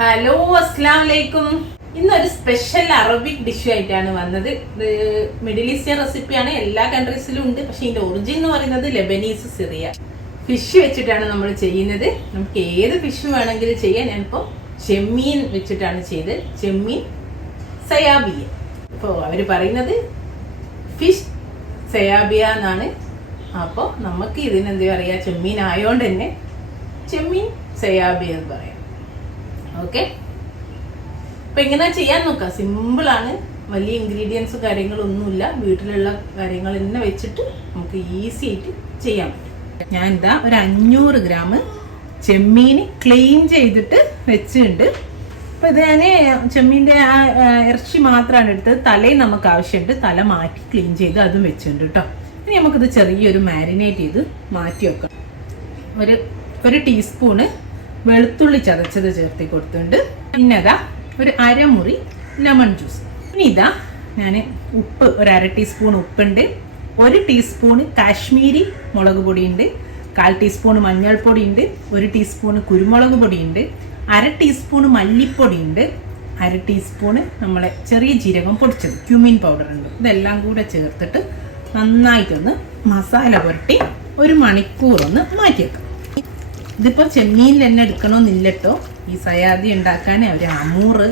Hello, അസ്സലാമു അലൈക്കും. ഇന്നൊരു സ്പെഷ്യൽ അറബിക് ഡിഷ് ആയിട്ടാണ് വന്നത്. ഇത് മിഡിൽ ഈസ്റ്റേൺ റെസിപ്പിയാണ്, എല്ലാ കൺട്രീസിലും ഉണ്ട്. പക്ഷെ ഇതിന്റെ ഒറിജിൻ എന്ന് പറയുന്നത് ലെബനീസ്, സിറിയ. ഫിഷ് വെച്ചിട്ടാണ് നമ്മൾ ചെയ്യുന്നത്. നമുക്ക് ഏത് ഫിഷ് വേണമെങ്കിലും ചെയ്യാം. ഞാനിപ്പോൾ ചെമ്മീൻ വെച്ചിട്ടാണ് ചെയ്തത്. ചെമ്മീൻ സയാബിയ. ഇപ്പോൾ അവർ പറയുന്നത് ഫിഷ് സയാബിയ എന്നാണ്. അപ്പോൾ നമുക്ക് ഇതിനെന്താ പറയുക, ചെമ്മീൻ ആയതുകൊണ്ട് തന്നെ ചെമ്മീൻ സയാബിയ എന്ന് പറയാം. ഓക്കെ, അപ്പൊ എങ്ങനെ ചെയ്യാൻ നോക്കാം. സിമ്പിളാണ്, വലിയ ഇൻഗ്രീഡിയൻസും കാര്യങ്ങളൊന്നുമില്ല. വീട്ടിലുള്ള കാര്യങ്ങൾ തന്നെ വെച്ചിട്ട് നമുക്ക് ഈസി ആയിട്ട് ചെയ്യാൻ പറ്റും. ഞാൻ ഇതാ ഒരു 500 ഗ്രാം ചെമ്മീൻ ക്ലീൻ ചെയ്തിട്ട് വെച്ചിട്ടുണ്ട്. അപ്പൊ ഇത് ഞാൻ ചെമ്മീൻ്റെ ആ ഇറച്ചി മാത്രമാണ് എടുത്തത്. തലയും നമുക്ക് ആവശ്യമുണ്ട്. തല മാറ്റി ക്ലീൻ ചെയ്ത് അതും വെച്ചിട്ടുണ്ട് കേട്ടോ. ഇനി നമുക്കിത് ചെറിയൊരു മാരിനേറ്റ് ചെയ്ത് മാറ്റി വെക്കാം. ഒരു ടീസ്പൂണ് വെളുത്തുള്ളി ചതച്ചത് ചേർത്തി കൊടുത്തിട്ടുണ്ട്. പിന്നെ അതാ ഒരു അരമുറി ലെമൺ ജ്യൂസ്. ഇനി ഇതാ ഞാൻ ഉപ്പ്, ഒരു 1/2 ടീസ്പൂൺ ഉപ്പുണ്ട്. 1 ടീസ്പൂണ് കാശ്മീരി മുളക് പൊടിയുണ്ട്. 1/4 ടീസ്പൂൺ മഞ്ഞൾപ്പൊടി ഉണ്ട്. 1 ടീസ്പൂണ് കുരുമുളക് പൊടിയുണ്ട്. 1/2 ടീസ്പൂണ് മല്ലിപ്പൊടിയുണ്ട്. 1/2 ടീസ്പൂണ് നമ്മളെ ചെറിയ ജീരകം പൊടിച്ചത്, ക്യുമിൻ പൗഡർ ഉണ്ട്. ഇതെല്ലാം കൂടെ ചേർത്തിട്ട് നന്നായിട്ടൊന്ന് മസാല പുരട്ടി 1 മണിക്കൂർ ഒന്ന് മാറ്റി വെക്കാം. ഇതിപ്പോൾ ചെമ്മീനിൽ തന്നെ എടുക്കണമെന്നില്ല കേട്ടോ. ഈ സയാദി ഉണ്ടാക്കാൻ അവർ അമൂറ്,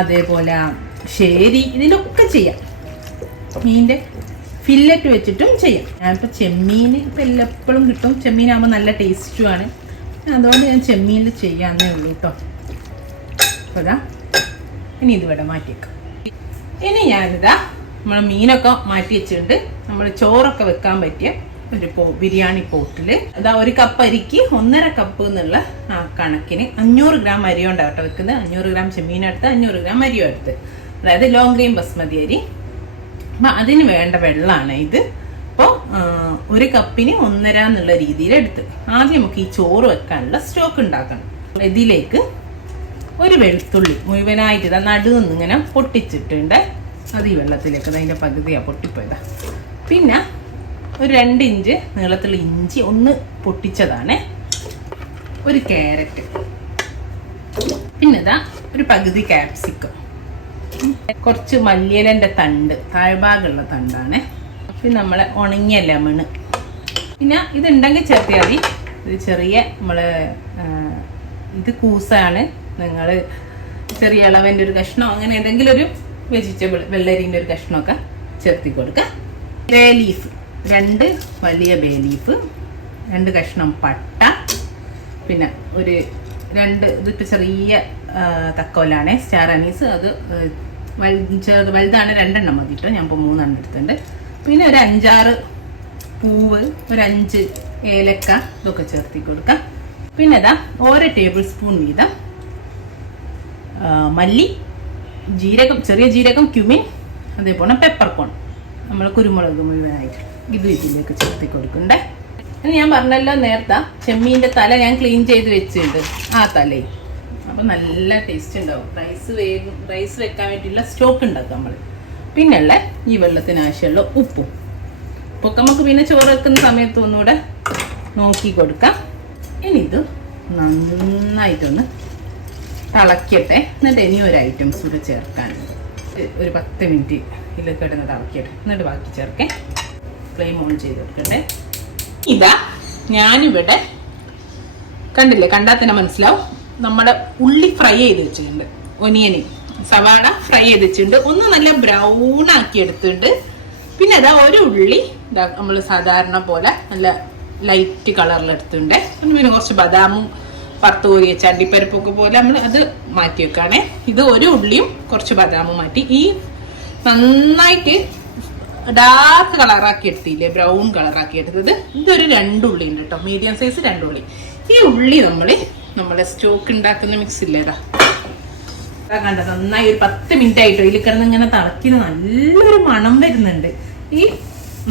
അതേപോലെ ഷേരി, ഇതിലൊക്കെ ചെയ്യാം. മീനിൻ്റെ ഫില്ലറ്റ് വെച്ചിട്ടും ചെയ്യാം. ഞാനിപ്പോൾ ചെമ്മീൻ ഇപ്പം എപ്പോഴും കിട്ടും. ചെമ്മീനാകുമ്പോൾ നല്ല ടേസ്റ്റുമാണ്. അതുകൊണ്ട് ഞാൻ ചെമ്മീനിൽ ചെയ്യാന്നേ ഉള്ളൂ കേട്ടോ. അപ്പോൾ ഇതാ ഇനി ഇതിവിടെ മാറ്റിയേക്കാം. ഇനി ഞാനിതാ നമ്മൾ മീനൊക്കെ മാറ്റി വെച്ചിട്ടുണ്ട്. നമ്മൾ ചോറൊക്കെ വെക്കാൻ പറ്റിയ ഒരു ബിരിയാണി പോട്ടിൽ അതാ 1 കപ്പ് അരിക്ക് 1.5 കപ്പ് എന്നുള്ള കണക്കിന് 500 ഗ്രാം അരി കൊണ്ടാട്ടോ വെക്കുന്നത്. 500 ഗ്രാം ചെമ്മീനെടുത്ത് 500 ഗ്രാം അരിയും എടുത്ത്, അതായത് ലോങ് ഗ്രീൻ ബസ്മതി അരി. അപ്പം അതിന് വേണ്ട വെള്ളമാണ് ഇത്. അപ്പോൾ 1 കപ്പിന് 1.5 എന്നുള്ള രീതിയിൽ എടുത്ത് ആദ്യം നമുക്ക് ഈ ചോറ് വെക്കാനുള്ള സ്റ്റോക്ക് ഉണ്ടാക്കണം. ഇതിലേക്ക് ഒരു വെളുത്തുള്ളി മുഴുവനായിട്ട് ഇതാ നടുവെന്ന് ഇങ്ങനെ പൊട്ടിച്ചിട്ടുണ്ട്. അത് ഈ വെള്ളത്തിലേക്ക് അതിൻ്റെ പകുതിയാണ് പൊട്ടിപ്പോയതാ. പിന്നെ ഒരു 2 ഇഞ്ച് നീളത്തിലുള്ള ഇഞ്ചി ഒന്ന് പൊട്ടിച്ചതാണ്. ഒരു ക്യാരറ്റ്, പിന്നെ ഇതാ ഒരു പകുതി ക്യാപ്സിക്കം, കുറച്ച് മല്ലിയിലൻ്റെ തണ്ട്, താഴ്ഭാഗമുള്ള തണ്ടാണ്. പിന്നെ നമ്മളെ ഉണങ്ങിയ ലെമണ്. പിന്നെ ഇതുണ്ടെങ്കിൽ ചേർത്തിയാൽ മതി. ഇത് ചെറിയ ഇത് കൂസാണ്. നിങ്ങൾ ചെറിയ ഇളവൻ്റെ ഒരു കഷ്ണം, അങ്ങനെ ഏതെങ്കിലും ഒരു വെജിറ്റബിൾ, വെള്ളരീൻ്റെ ഒരു കഷ്ണമൊക്കെ ചേർത്തി കൊടുക്കുക. ബേ ലീഫ്, 2 വലിയ ബേ ലീഫ്, 2 കഷ്ണം പട്ട, പിന്നെ ഒരു 2 ഇതിപ്പോൾ ചെറിയ തക്കോലാണ്, സ്റ്റാർ അനീസ്. അത് വലുതാണ്, 2 എണ്ണം മതി കേട്ടോ. ഞാൻ ഇപ്പോൾ 3 എണ്ണം എടുത്തിട്ടുണ്ട്. പിന്നെ ഒരു 5-6 പൂവ്, ഒരു 5 ഏലക്ക, ഇതൊക്കെ ചേർത്തി കൊടുക്കാം. പിന്നെ ഇതാ 1 ടേബിൾ സ്പൂൺ വീതം മല്ലി, ജീരകം, ചെറിയ ജീരകം, ക്യുമിൻ, അതേപോലെ പെപ്പർകോൺ, നമ്മൾ കുരുമുളക് മുഴുവനായിട്ട് ഇത് ഇതിലേക്ക് ചേർത്തി കൊടുക്കണ്ടേ. അത് ഞാൻ പറഞ്ഞല്ലോ നേരത്തെ, ചെമ്മീൻ്റെ തല ഞാൻ ക്ലീൻ ചെയ്ത് വെച്ചിട്ടുണ്ട്, ആ തലയും. അപ്പം നല്ല ടേസ്റ്റ് ഉണ്ടാവും. റൈസ് വെക്കാൻ വേണ്ടിയിട്ടുള്ള സ്റ്റോക്ക് ഉണ്ടാക്കും നമ്മൾ. പിന്നെയുള്ള ഈ വെള്ളത്തിന് ആവശ്യമുള്ള ഉപ്പും നമുക്ക് പിന്നെ ചോറ് വെക്കുന്ന സമയത്ത് ഒന്നുകൂടെ നോക്കി കൊടുക്കാം. ഇനി ഇത് നന്നായിട്ടൊന്ന് തിളക്കട്ടെ. എന്നിട്ട് ഇനി ഒരു ഐറ്റംസ് കൂടെ ചേർക്കാനുണ്ട്. ഒരു 10 മിനിറ്റ് ഇതിൽ കിടന്ന് തിളക്കട്ടെ. എന്നിട്ട് ബാക്കി ചേർക്കേ. ഫ്ലെയിം ഓൺ ചെയ്ത് കൊടുക്കട്ടെ. ഇതാ ഞാനിവിടെ കണ്ടില്ലേ, കണ്ടാൽ തന്നെ മനസ്സിലാവും, നമ്മുടെ ഉള്ളി ഫ്രൈ ചെയ്ത് വെച്ചിട്ടുണ്ട്. ഒനിയന്, സവാള ഫ്രൈ ചെയ്ത് വെച്ചിട്ടുണ്ട്. ഒന്ന് നല്ല ബ്രൗൺ ആക്കി എടുത്തിട്ടുണ്ട്. പിന്നെ അതാ ഒരു ഉള്ളി ഇതാ നമ്മൾ സാധാരണ പോലെ നല്ല ലൈറ്റ് കളറിലെടുത്തിട്ടുണ്ട്. പിന്നെ കുറച്ച് ബദാമും വറുത്ത് കോരിയ ചണ്ടിപ്പരിപ്പൊക്കെ പോലെ നമ്മൾ അത് മാറ്റി വെക്കാണേ. ഇത് ഒരു ഉള്ളിയും കുറച്ച് ബദാമും മാറ്റി ഈ നന്നായിട്ട് ഡാർക്ക് കളറാക്കി എടുത്തില്ലേ, ബ്രൗൺ കളറാക്കി എടുത്തത്. ഇതൊരു 2 ഉള്ളി ഉണ്ട് കേട്ടോ, മീഡിയം സൈസ് 2 ഉള്ളി. ഈ ഉള്ളി നമ്മളെ സ്റ്റോക്ക് ഉണ്ടാക്കുന്ന മിക്സ് ഇല്ലേടാ, കണ്ട നന്നായി ഒരു 10 മിനിറ്റ് ആയിട്ടോ ഇതിൽ കിടന്ന് ഇങ്ങനെ തിളക്കിയത് നല്ലൊരു മണം വരുന്നുണ്ട്. ഈ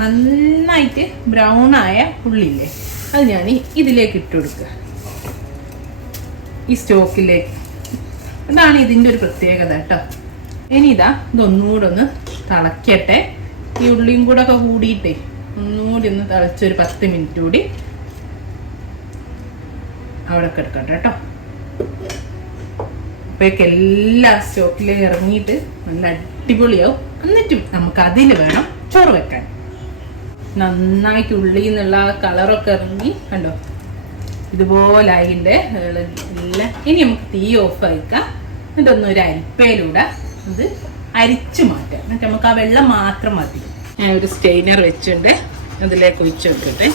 നന്നായിട്ട് ബ്രൗൺ ആയ ഉള്ളില്ലേ, അത് ഞാൻ ഇതിലേക്ക് ഇട്ട് കൊടുക്കുക, ഈ സ്റ്റോക്കിലേക്ക്. ഇതാണ് ഇതിൻ്റെ ഒരു പ്രത്യേകത കേട്ടോ. ഇനി ഇതാ ഇതൊന്നുകൂടെ ഒന്ന് തിളക്കട്ടെ. ഈ ഉള്ളിയും കൂടെ ഒക്കെ കൂടിയിട്ടേ ഒന്നുകൂടി ഒന്ന് തിളച്ചൊരു 10 മിനിറ്റ് കൂടി അവിടെ കിടക്കട്ടെ കേട്ടോ. അപ്പോഴേക്ക് എല്ലാ സ്റ്റോക്കിലും ഇറങ്ങിയിട്ട് നല്ല അടിപൊളിയാവും. എന്നിട്ടും നമുക്ക് അതിൽ വേണം ചോറ് വെക്കാൻ. നന്നായിട്ട് ഉള്ളിൽ നിന്നുള്ള കളറൊക്കെ ഇറങ്ങി കണ്ടോ, ഇതുപോലെ അതിൻ്റെ എല്ലാം. ഇനി നമുക്ക് തീ ഓഫ് ആക്കാം. എന്നിട്ടൊന്നും ഒരു അരിപ്പയിലൂടെ ഇത് അരിച്ചു മാറ്റാം. എന്നിട്ട് നമുക്ക് ആ വെള്ളം മാത്രം മതി. ഞാൻ ഒരു സ്റ്റെയിനർ വെച്ചിട്ടുണ്ട്, അതിലേക്ക് ഒഴിച്ചു വെക്കട്ടെ.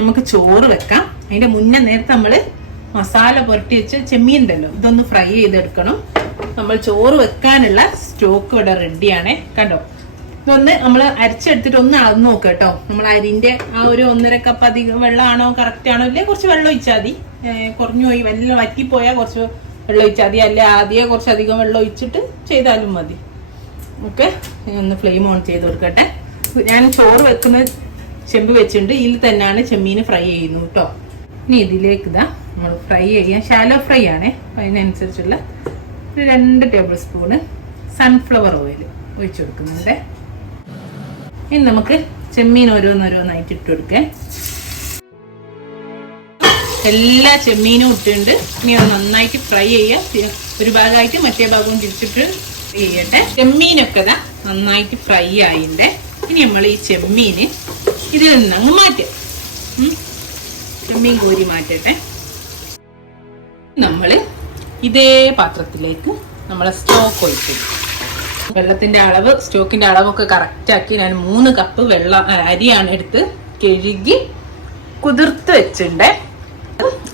നമുക്ക് ചോറ് വെക്കാം. അതിൻ്റെ മുന്നേ നേരത്തെ നമ്മൾ മസാല പുരട്ടി വെച്ച് ചെമ്മീൻ ഉണ്ടല്ലോ, ഇതൊന്ന് ഫ്രൈ ചെയ്തെടുക്കണം. നമ്മൾ ചോറ് വെക്കാനുള്ള സ്റ്റോക്ക് ഇവിടെ റെഡിയാണേ. കണ്ടോ, ഇതൊന്ന് നമ്മൾ അരച്ചെടുത്തിട്ട് ഒന്ന് അളന്ന് നോക്കുക കേട്ടോ. നമ്മൾ അരിന്റെ ആ ഒരു 1.5 കപ്പ് അധികം വെള്ളമാണോ കറക്റ്റ് ആണോ, ഇല്ലേ കുറച്ച് വെള്ളം ഒഴിച്ചാൽ മതി. കുറഞ്ഞു പോയി വെള്ളം വറ്റിപ്പോയാൽ കുറച്ച് വെള്ളം ഒഴിച്ചാൽ മതി, അല്ലെ ആദ്യമേ കുറച്ചധികം വെള്ളം ഒഴിച്ചിട്ട് ചെയ്താലും മതി. ഓക്കെ, ഒന്ന് ഫ്ലെയിം ഓൺ ചെയ്ത് കൊടുക്കട്ടെ. ഞാൻ ചോറ് വെക്കുന്ന ചെമ്പ് വെച്ചിട്ടുണ്ട്, ഇതിൽ തന്നെയാണ് ചെമ്മീൻ ഫ്രൈ ചെയ്യുന്നു കേട്ടോ. ഇനി ഇതിലേക്ക് ഇതാ നമ്മൾ ഫ്രൈ ചെയ്യാൻ, ഷാലോ ഫ്രൈ ആണേ, അതിനനുസരിച്ചുള്ള 2 ടേബിൾ സ്പൂണ് സൺഫ്ലവർ ഓയിൽ ഒഴിച്ചു കൊടുക്കുന്നുണ്ട്. ഇനി നമുക്ക് ചെമ്മീൻ ഓരോന്നോരോന്നായിട്ട് ഇട്ട് കൊടുക്കാം. എല്ലാ ചെമ്മീനും ഇട്ടിട്ടുണ്ട്. ഇനി അത് നന്നായിട്ട് ഫ്രൈ ചെയ്യാം. ഒരു ഭാഗമായിട്ട് മറ്റേ ഭാഗവും തിരിച്ചിട്ട് ചെയ്യട്ടെ. ചെമ്മീനൊക്കെ ഇതാ നന്നായിട്ട് ഫ്രൈ ആയിട്ടുണ്ട്. ഇനി നമ്മൾ ഈ ചെമ്മീന് ഇതിൽ നിന്നങ്ങ് മാറ്റാം. ചെമ്മീൻ കോരി മാറ്റട്ടെ. നമ്മൾ ഇതേ പാത്രത്തിലേക്ക് നമ്മളെ സ്റ്റോക്ക് ഒഴിച്ചു. വെള്ളത്തിന്റെ അളവ്, സ്റ്റോക്കിന്റെ അളവൊക്കെ കറക്റ്റ് ആക്കി ഞാൻ 3 കപ്പ് വെള്ളം അരിയാണ് എടുത്ത് കഴുകി കുതിർത്ത് വെച്ചിട്ടുണ്ട്.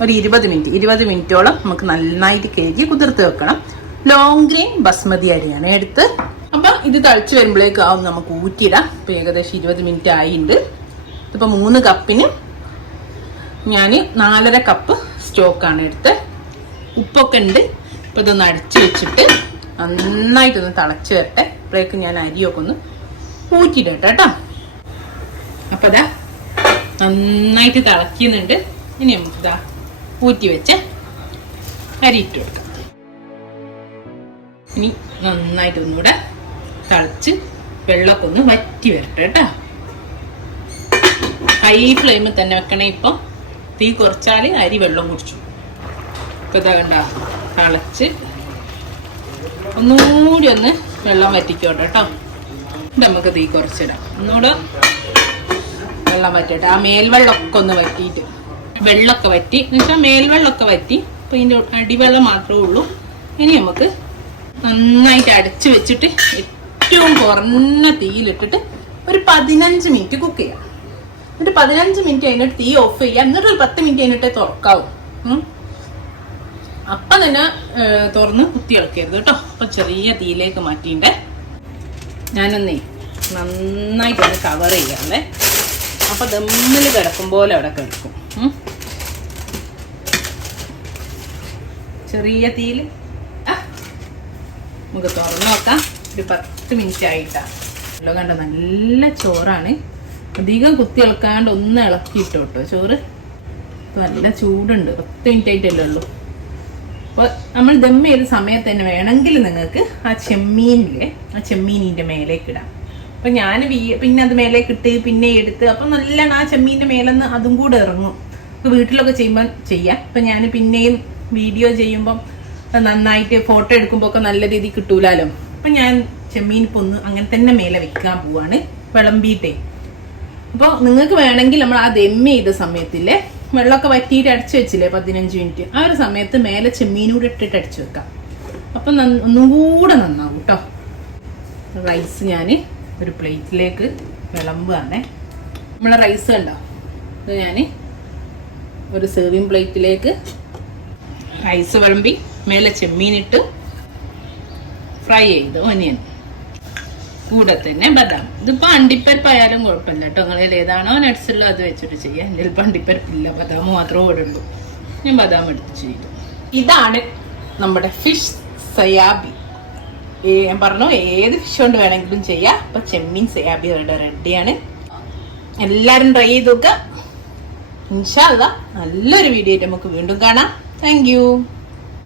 ഒരു 20 മിനിറ്റോളം നമുക്ക് നന്നായിട്ട് കഴുകി കുതിർത്ത് വെക്കണം. ലോങ് ഗ്രെയിൻ ബസ്മതി അരിയാണ് എടുത്ത്. അപ്പൊ ഇത് തളിച്ച് വരുമ്പോഴേക്കും ആവും നമുക്ക് ഊറ്റിയിടാം. ഇപ്പൊ ഏകദേശം 20 മിനിറ്റ് ആയിട്ടുണ്ട്. ഇതിപ്പോ 3 കപ്പിന് ഞാൻ 4.5 കപ്പ് സ്റ്റോക്കാണ് എടുത്ത്. ഉപ്പൊക്കെ ഉണ്ട്. ഇപ്പൊ ഇതൊന്ന് അടച്ചു വെച്ചിട്ട് നന്നായിട്ടൊന്ന് തിളച്ച് വരട്ടെ. അപ്പോഴേക്ക് ഞാൻ അരിയൊക്കെ ഒന്ന് ഊറ്റിയിടട്ടെ കേട്ടോ. അപ്പൊ ഇതാ നന്നായിട്ട് തിളക്കുന്നുണ്ട്. ഇനി നമുക്ക് ഇതാ ഊറ്റി വെച്ച് അരി ഇട്ട് കൊടുക്കാം. ഇനി നന്നായിട്ടൊന്നുകൂടെ തിളച്ച് വെള്ളമൊക്കെ ഒന്ന് വറ്റി വരട്ടെ കേട്ടോ. ഹൈ ഫ്ലെയിമിൽ തന്നെ വെക്കണേ. ഇപ്പം തീ കുറച്ചാൽ അരി വെള്ളം കുടിച്ചു. ഇപ്പൊ ഇതാ കണ്ട തിളച്ച് ഒന്നുകൂടി ഒന്ന് വെള്ളം വറ്റിക്കോട്ടെ കേട്ടോ. നമുക്ക് തീ കുറച്ചിടാം. ഒന്നുകൂടെ വെള്ളം വറ്റട്ടെ. ആ മേൽവെള്ളമൊക്കെ ഒന്ന് വറ്റിയിട്ട്, വെള്ളമൊക്കെ വറ്റി എന്നുവെച്ചാൽ മേൽവെള്ളമൊക്കെ വറ്റി. അപ്പൊ ഇതിൻ്റെ അടിവെള്ളം മാത്രമേ ഉള്ളൂ. ഇനി നമുക്ക് നന്നായിട്ട് അടച്ചു വെച്ചിട്ട് ഏറ്റവും കുറഞ്ഞ തീയിലിട്ടിട്ട് ഒരു 15 മിനിറ്റ് കുക്ക് ചെയ്യാം. എന്നിട്ട് 15 മിനിറ്റ് കഴിഞ്ഞിട്ട് തീ ഓഫ് ചെയ്യാം. എന്നിട്ട് ഒരു 10 മിനിറ്റ് കഴിഞ്ഞിട്ടേ തുറക്കാവും. അപ്പം തന്നെ തുറന്ന് കുത്തി ഇളക്കരുത് കേട്ടോ. അപ്പം ചെറിയ തീയിലേക്ക് മാറ്റിയിട്ട് ഞാനൊന്നേ നന്നായിട്ടൊന്ന് കവർ ചെയ്യാമേ. അപ്പം ദമ്മിൽ കിടക്കും പോലെ അവിടെ കിടക്കും. ചെറിയ തീയിൽ നമുക്ക് തുറന്ന് നോക്കാം. ഒരു 10 മിനിറ്റ് ആയിട്ടാണ്. വെള്ളം കണ്ട നല്ല ചോറാണ്. അധികം കുത്തി ഇളക്കാണ്ട് ഒന്ന് ഇളക്കിയിട്ട് കേട്ടോ ചോറ്. ഇപ്പം നല്ല ചൂടുണ്ട്. 10 മിനിറ്റ് ആയിട്ടല്ലേ ഉള്ളൂ. അപ്പോൾ നമ്മൾ ദം ചെയ്ത സമയത്ത് തന്നെ വേണമെങ്കിൽ നിങ്ങൾക്ക് ആ ചെമ്മീനിൻ്റെ മേലേക്ക് ഇടാം. അപ്പം ഞാൻ പിന്നെ അത് മേലേക്ക് ഇട്ട് പിന്നെ എടുത്ത് അപ്പം നല്ലോണം ആ ചെമ്മീൻ്റെ മേലെന്ന് അതും കൂടെ ഇറങ്ങും. ഇപ്പോൾ വീട്ടിലൊക്കെ ചെയ്യുമ്പോൾ ചെയ്യാം. ഇപ്പം ഞാൻ പിന്നെയും വീഡിയോ ചെയ്യുമ്പം നന്നായിട്ട് ഫോട്ടോ എടുക്കുമ്പോൾ ഒക്കെ നല്ല രീതിയിൽ കിട്ടൂലല്ലോ. അപ്പം ഞാൻ ചെമ്മീൻ ഇപ്പോൾ ഒന്ന് അങ്ങനെ തന്നെ മേലെ വെക്കാൻ പോവാണ്, വിളമ്പിയിട്ടേ. അപ്പോൾ നിങ്ങൾക്ക് വേണമെങ്കിൽ നമ്മൾ ആ ദം ചെയ്ത സമയത്തില്ലേ വെള്ളമൊക്കെ വറ്റിയിട്ട് അടച്ചു വെച്ചില്ലേ 15 മിനിറ്റ്, ആ ഒരു സമയത്ത് മേലെ ചെമ്മീനൂടെ ഇട്ടിട്ട് അടച്ചു വെക്കാം. അപ്പം ഒന്നും കൂടെ നന്നാവും കേട്ടോ. റൈസ് ഞാൻ ഒരു പ്ലേറ്റിലേക്ക് വിളമ്പുകയാണേ. നമ്മളെ റൈസ് കണ്ടോ, ഇത് ഞാൻ ഒരു സെർവിങ് പ്ലേറ്റിലേക്ക് റൈസ് വിളമ്പി മേലെ ചെമ്മീനിട്ട് ഫ്രൈ ചെയ്ത് ഒനിയൻ കൂടെ തന്നെ ബദാം. ഇതിപ്പോൾ അണ്ടിപ്പരിപ്പായാലും കുഴപ്പമില്ല കേട്ടോ. നിങ്ങളിൽ ഏതാണോ നട്ട്സ് ഉള്ളോ അത് വെച്ചിട്ട് ചെയ്യാം. എൻ്റെ ചിലപ്പോൾ അണ്ടിപ്പരിപ്പില്ല, ബദാം മാത്രമേ ഇവിടെ ഉള്ളൂ. ഞാൻ ബദാം എടുത്ത് ചെയ്തു. ഇതാണ് നമ്മുടെ ഫിഷ് സയാബി. ഞാൻ പറഞ്ഞു ഏത് ഫിഷ് കൊണ്ട് വേണമെങ്കിലും ചെയ്യാം. അപ്പം ചെമ്മീൻ സയാബി റെഡിയാണ്. എല്ലാവരും ട്രൈ ചെയ്ത് നോക്കുക. ഇൻഷാ അല്ലാഹ് നല്ലൊരു വീഡിയോ ആയിട്ട് നമുക്ക് വീണ്ടും കാണാം. Thank you.